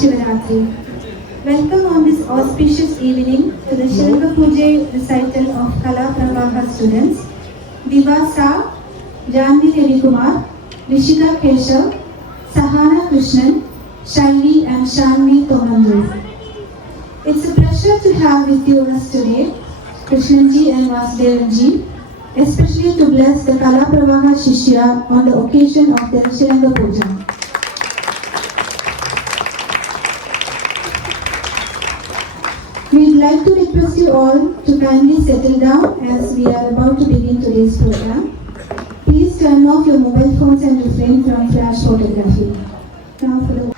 Shivaratri. Welcome on this auspicious evening to the Shilpa Puja recital of Kala Pravaha students Divasa, Janvi Devi Kumar, Rishika Keshav, Sahana Krishnan, Shaili and Shanvi Tomandu. It's a pleasure to have with you us today, Krishnanji and Vasudevanji, especially to bless the Kala Pravaha Shishya on the occasion of the Shilpa Puja. We'd like to request you all to kindly settle down as we are about to begin today's program. Please turn off your mobile phones and refrain from flash photography. Now for the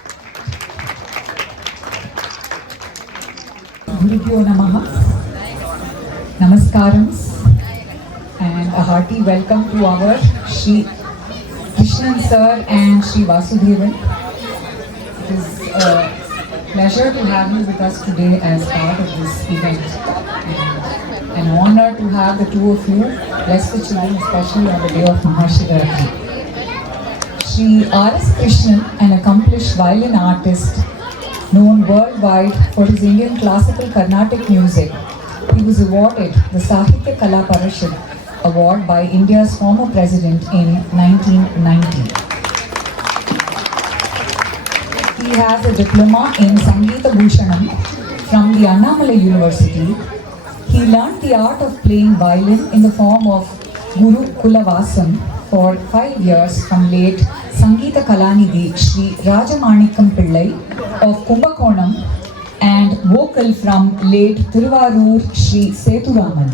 Gurubhyo Namaha, Namaskarams, and a hearty welcome to our Shri Krishnan Sir and Shri Vasudevan. It is a pleasure to have you with us today as part of this event. And an honor to have the two of you bless the children, especially on the day of Mahashivaratri. Shri R.S. Krishnan, an accomplished violin artist known worldwide for his Indian classical Carnatic music, he was awarded the Sahitya Kala Parishad Award by India's former president in 1990. He has a diploma in Sangeeta Bhushanam from the Annamalai University. He learned the art of playing violin in the form of Guru Kulavasam for 5 years from late Sangeeta Kalanidhi Shri Rajamanikam Pillai of Kumbakonam and vocal from late Thiruvarur Shri Sethuraman.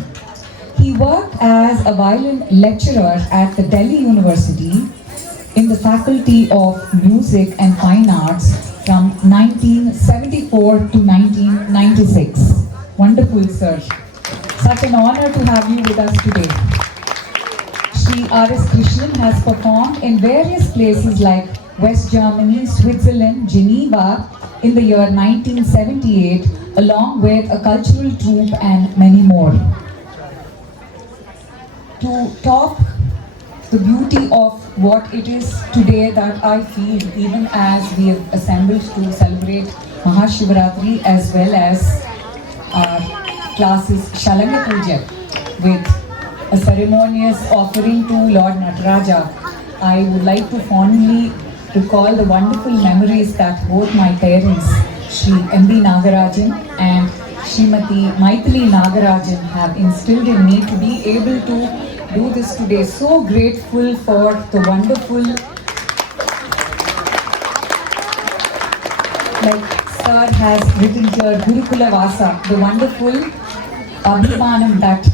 He worked as a violin lecturer at the Delhi University in the Faculty of Music and Fine Arts from 1974 to 1996. Wonderful, sir. Such an honor to have you with us today. Shri R.S. Krishnan has performed in various places like West Germany, Switzerland, Geneva in the year 1978, along with a cultural troupe and many more. To top the beauty of what it is today that I feel, even as we have assembled to celebrate Mahashivaratri as well as our classes Shalanga Puja with a ceremonious offering to Lord Nataraja, I would like to fondly recall the wonderful memories that both my parents, Shri M.B. Nagarajan and Srimati Maithili Nagarajan, have instilled in me to be able to do this today. So grateful for the wonderful, like Sir has written here, Gurukula Vasa, the wonderful Abhimanam that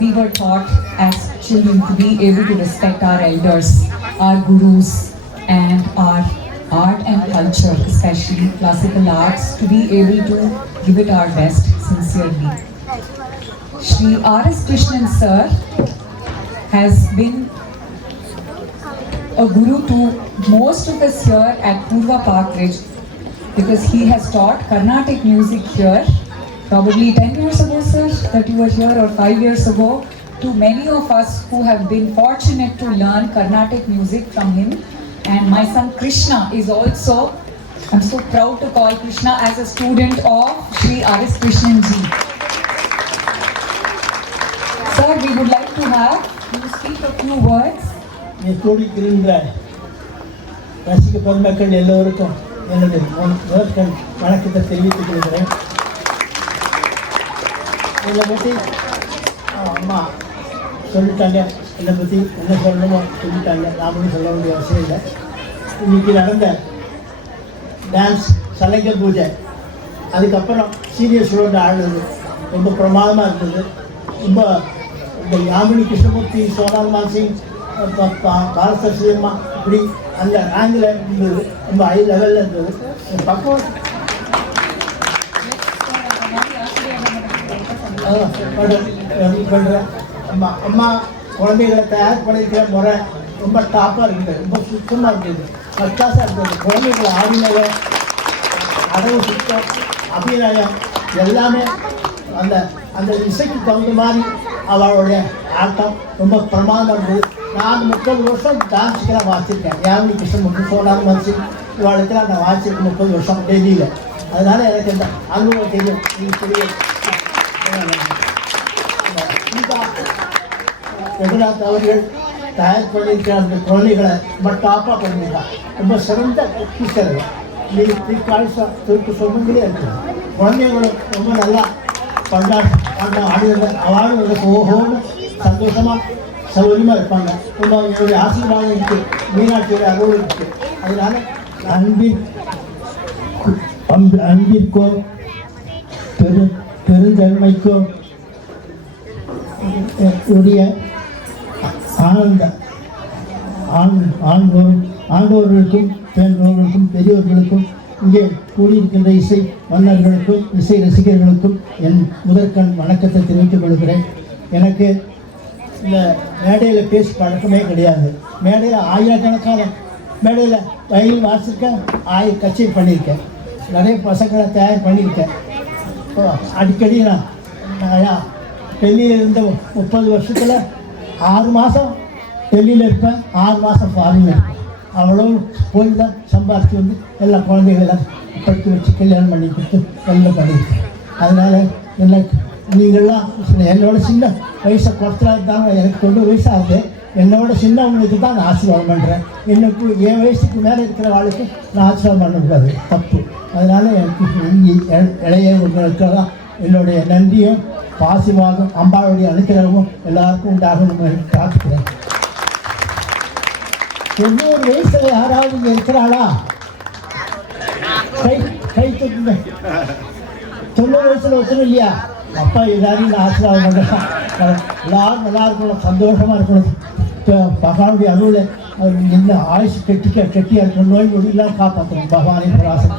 we were taught as children to be able to respect our elders, our gurus, and our art and culture, especially classical arts, to be able to give it our best sincerely. Shri R.S. Krishnan Sir has been a guru to most of us here at Purva Parkridge because he has taught Carnatic music here probably 10 years ago, sir, that you were here, or 5 years ago, to many of us who have been fortunate to learn Carnatic music from him. And my son Krishna is also, I'm so proud to call Krishna as a student of Shri R.S. Krishnan ji. Sir, we would like to have you speak a few words. கூடியிருக்கின்ற ரசிக பெருமக்கள் எல்லோருக்கும் எனது முதற்கண் வணக்கத்தை தெரிவித்துக் கொள்கிறேன். என்னை பற்றி அம்மா சொல்லிட்டாங்க, என்னை பற்றி என்ன சொல்லணுமோ சொல்லிட்டாங்க, நாமளும் சொல்ல வேண்டிய அவசியம் இல்லை. இன்றைக்கி நடந்த டான்ஸ் சலங்க பூஜை, அதுக்கப்புறம் சீரியஸ் ரோடு ஆடுறது ரொம்ப பிரமாதமாக இருந்தது. ரொம்ப இந்த யாமினி கிருஷ்ணமூர்த்தி, சோனால் மான்சிங், பாலசரஸ்வதி அம்மா, இப்படி அந்த ஆங்கில இருந்தது, ரொம்ப ஹை லெவலில் இருந்தது. பக்கம் பண்ணுறேன். அம்மா குழந்தைகளை தயார் பண்ணியிருக்கிற முறை ரொம்ப டாப்பாக இருக்குது, ரொம்ப சுத்தமாக இருக்குது, ஃபஸ்ட் கிளாஸாக இருக்குது. குழந்தைகளை ஆடினவை, அடவு சுத்தம், அபிநயம் எல்லாமே அந்த அந்த இசைக்கு தகுந்த மாதிரி அவளுடைய ஆட்டம் ரொம்ப பிரமாதமாக இருந்தது. நான் 30 வருஷம் டான்ஸுக்கெல்லாம் வாசிச்சிருக்கேன். யாமினி கிருஷ்ணமூர்த்தி, சோனால் மான்சிங், இவாளுக்கெல்லாம் நான் வாசிச்சிருக்கேன் 30 வருஷம் டெல்லியில். அதனால் எனக்கு இந்த அனுபவம் தெரியும். ரகுநாத் அவர்கள் தயார் பண்ணியிருக்கிற அந்த குழந்தைகளை ரொம்ப டாப்பாக பண்ணியிருக்கான். ரொம்ப சிறந்த டீச்சர்கள். நீங்கள் திருப்பி சொன்னங்களே இருக்குது. குழந்தைங்களும் ரொம்ப நல்லா ஆடுகள் அவார்டுகளுக்கு ஓஹோன்னு சந்தோஷமாக சௌகரியமாக இருப்பாங்க. ரொம்ப என்னுடைய ஆசீர்வாதம் இருக்குது, மீனாட்சியோட அருள் இருக்குது. அதனால அன்பிற்கோ பெருந்தன்மைக்கோ உடைய ஆண்டோர்களுக்கும் பெற்றோர்களுக்கும் பெரியோர்களுக்கும் இங்கே கூடியிருக்கின்ற இசை மன்னர்களுக்கும் இசை ரசிகர்களுக்கும் என் முதற்கண் வணக்கத்தை தெரிவித்துக் கொள்கிறேன். எனக்கு இந்த மேடையில் பேசி பழக்கமே கிடையாது. மேடையில் ஆயிரக்கணக்கான மேடையில் வயலின் வாசிருக்கேன், கச்சேரி பண்ணியிருக்கேன், நிறைய பசங்களை தயார் பண்ணியிருக்கேன். அடிக்கடி நான் டெல்லியில் இருந்த 30 வருஷத்தில் 6 மாதம் டெல்லியில் இருப்பேன், 6 மாதம் ஃபாரினில் இருப்பேன். அவ்வளோ போய் தான் சம்பாதிச்சு வந்து எல்லா குழந்தைகளெல்லாம் படிக்க வச்சு கல்யாணம் பண்ணி கொடுத்து எல்லாம் பண்ணியிருக்கேன். அதனால் எனக்கு நீங்கள்லாம் என்னோட சின்ன வயசை குறைச்சலா இருந்தாலும் எனக்கு 90 வயசாகுது. என்னோட சின்னவங்களுக்கு தான் நான் ஆசீர்வாதம் பண்ணுறேன். எனக்கு என் வயசுக்கு மேலே இருக்கிற வாழ்க்கை நான் ஆசீர்வாதம் பண்ணக்கூடாது, தப்பு. அதனால் எனக்கு இளையவர்களுக்கெல்லாம் என்னுடைய நன்றியும் ஆசீர்வாதம் அம்பாளுடைய அனுக்கிரகமும் எல்லாருக்கும் உண்டாகணும் பிரார்த்திக்கிறேன். 90 வயசில் யாராவது இங்கே இருக்கிறாளா? கை தூக்குங்க. 90 வயசில் ஒருத்தரும் இல்லையா? அப்பா எல்லாரையும் நான் ஆசீர்வாதம் பண்ணுறேன். எல்லாரும் நல்லா இருக்கணும், சந்தோஷமாக இருக்கணும். பகவானுடைய அருள் அவர் என்ன ஆயுஷ் கெட்டியாக இருக்கணும், நோய் நொடியெல்லாம் காப்பாற்றணும். பகவானே பிராசம்.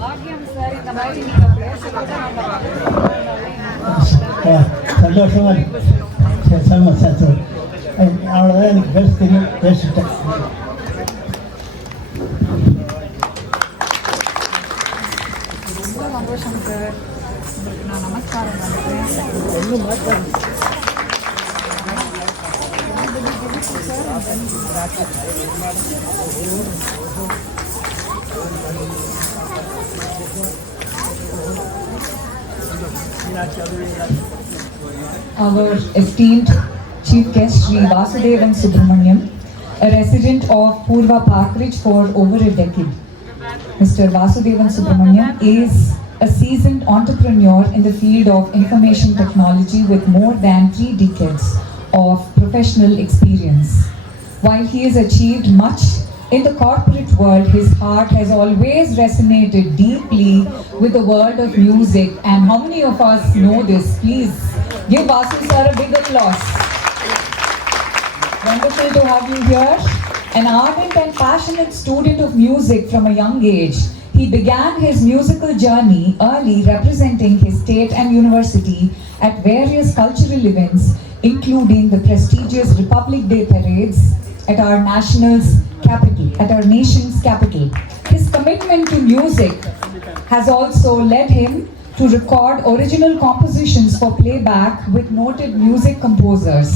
சந்தோஷமாக இருக்கு. அவ்வளோதான் எனக்கு பேச தெரியும், பேசிட்டேன். சந்தோஷம் சார். நான் நமஸ்காரம் பண்ணுறேன். Our esteemed Chief Guest Sri Vasudevan Subramaniam, a resident of Purva Parkridge for over a decade. Mr. Vasudevan Subramaniam is a seasoned entrepreneur in the field of information technology with more than 3 decades of professional experience. While he has achieved much in the corporate world, his heart has always resonated deeply with the world of music. And how many of us know this? Please give Vasu sir a big applause. Wonderful to have you here. An ardent and passionate student of music from a young age, he began his musical journey early, representing his state and university at various cultural events, including the prestigious Republic Day parades at our nation's capital. His commitment to music has also led him to record original compositions for playback with noted music composers.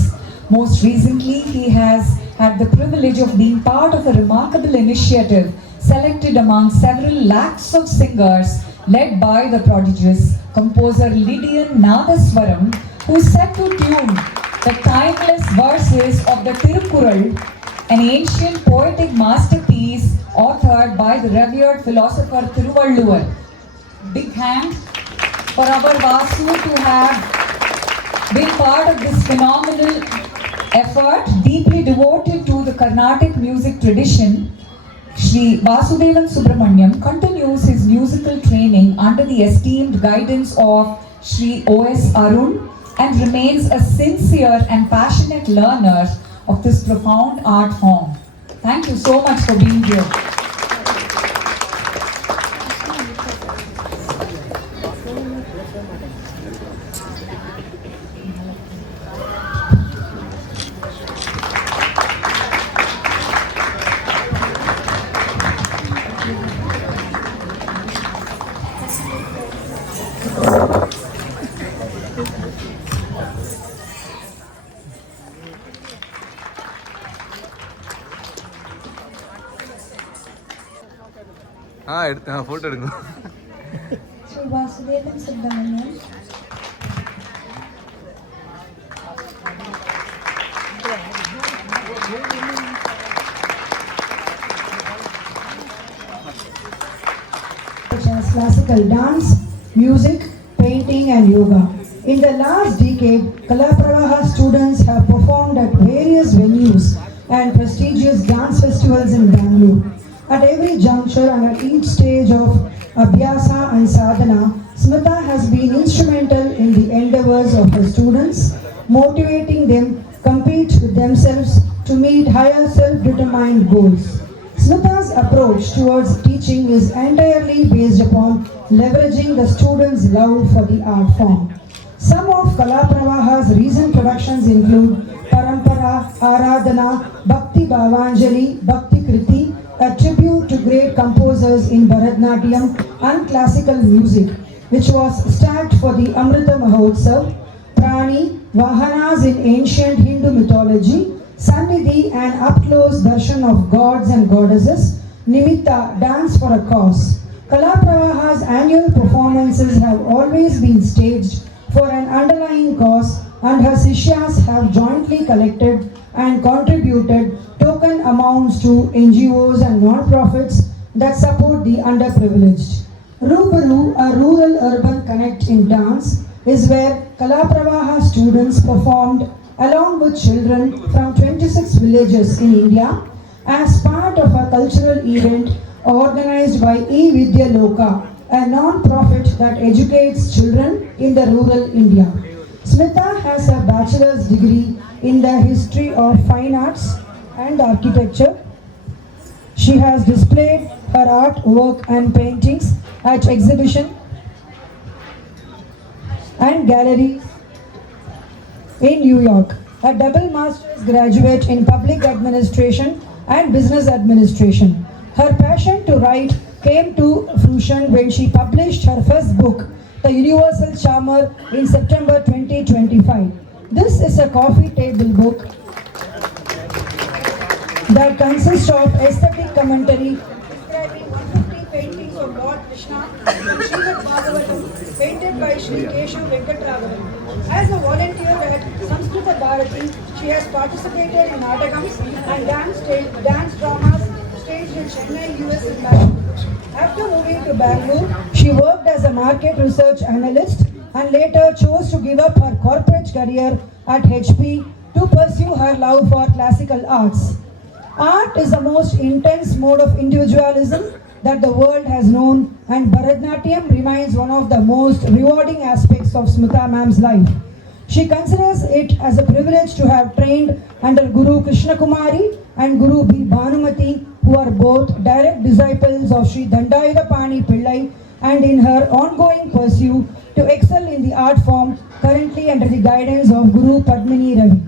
Most recently, he has had the privilege of being part of a remarkable initiative selected among several lakhs of singers led by the prodigious composer Lydian Nadaswaram, who set to tune the timeless verses of the Tirukkural, an ancient poetic masterpiece authored by the revered philosopher Thiruvalluvar. Big hand for our Vasu to have been part of this phenomenal effort, deeply devoted to the Carnatic music tradition. Sri Vasudevan Subramaniam continues his musical training under the esteemed guidance of Sri O.S. Arun and remains a sincere and passionate learner of this profound art form. Thank you so much for being here. Photo എടുക്കും. Sri Vasudevan Subramanian. Such as classical dance, music, painting and yoga. In the last decade, Kalapravaha students have performed at various venues and prestigious dance festivals in Bangalore. At every juncture and at each stage of Abhyasa and Sadhana, Smita has been instrumental in the endeavors of her students, motivating them compete with themselves to meet higher self-determined goals. Smita's approach towards teaching is entirely based upon leveraging the students' love for the art form. Some of Kalapravaha's recent productions include Parampara, Aradhana, Bhakti Bhavanjali, Bhakti Kriti, a tribute to great composers in Bharatnatyam and classical music, which was staged for the Amrita Mahotsav, Prani, Vahanas in ancient Hindu mythology, Sannidhi and up-close darshan of gods and goddesses, Nimitta, dance for a cause. Kalapravaha's annual performances have always been staged for an underlying cause, and her Sishyas have jointly collected and contributed token amounts to NGOs and non-profits that support the underprivileged. Rubaru, a rural-urban connect in dance, is where Kalapravaha students performed along with children from 26 villages in India as part of a cultural event organized by E-Vidya Loka, a non-profit that educates children in the rural India. Smita has a bachelor's degree in the history of fine arts and architecture. She has displayed her art work and paintings at exhibition and galleries in New York. A double master's graduate in public administration and business administration. Her passion to write came to fruition when she published her first book, The Universal Charmer, in September 2025. This is a coffee table book that consists of aesthetic commentary describing 150 paintings of Lord Krishna from Srimad Bhagavatam, painted by Sri Keshav Venkatragavan. As a volunteer at Samskrita Bharati, she has participated in natakams and dance dramas staged in Chennai, US and Bangalore. After moving to Bangalore, she worked as a market research analyst and later chose to give up her corporate career at HP to pursue her love for classical arts. Art is the most intense mode of individualism that the world has known, and Bharatnatyam remains one of the most rewarding aspects of Smita ma'am's life. She considers it as a privilege to have trained under Guru Krishna Kumari and Guru B. Bhanumati, who are both direct disciples of Sri Dandayudapani Pillai, and in her ongoing pursuit to excel in the art form currently under the guidance of Guru Padmini Ravi.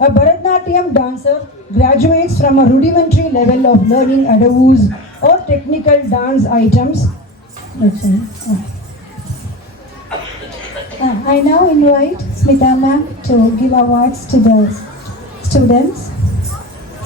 A Bharatnatyam dancer graduates from a rudimentary level of learning adavus or technical dance items. I now invite Smita ma'am to give awards to the students.